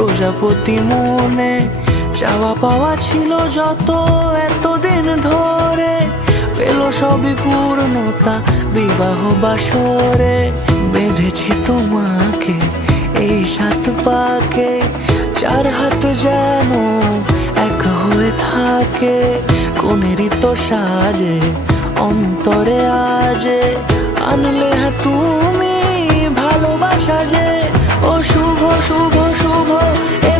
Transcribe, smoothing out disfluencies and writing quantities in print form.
প্রজাপতি মনে চাওয়া পাওয়া ছিল যত এতদিন ধরে, পেল সবই পূর্ণতা বিবাহ বাসরে। বেঁধেছি তোমাকে এই 7 পাকে, 4 হাত যেন এক হয়ে থাকে। কোনেরই তো সাজে অন্তরে আজে আনলে তুমি ভালোবাসা যে। ও শুভ শুভ শুভ এ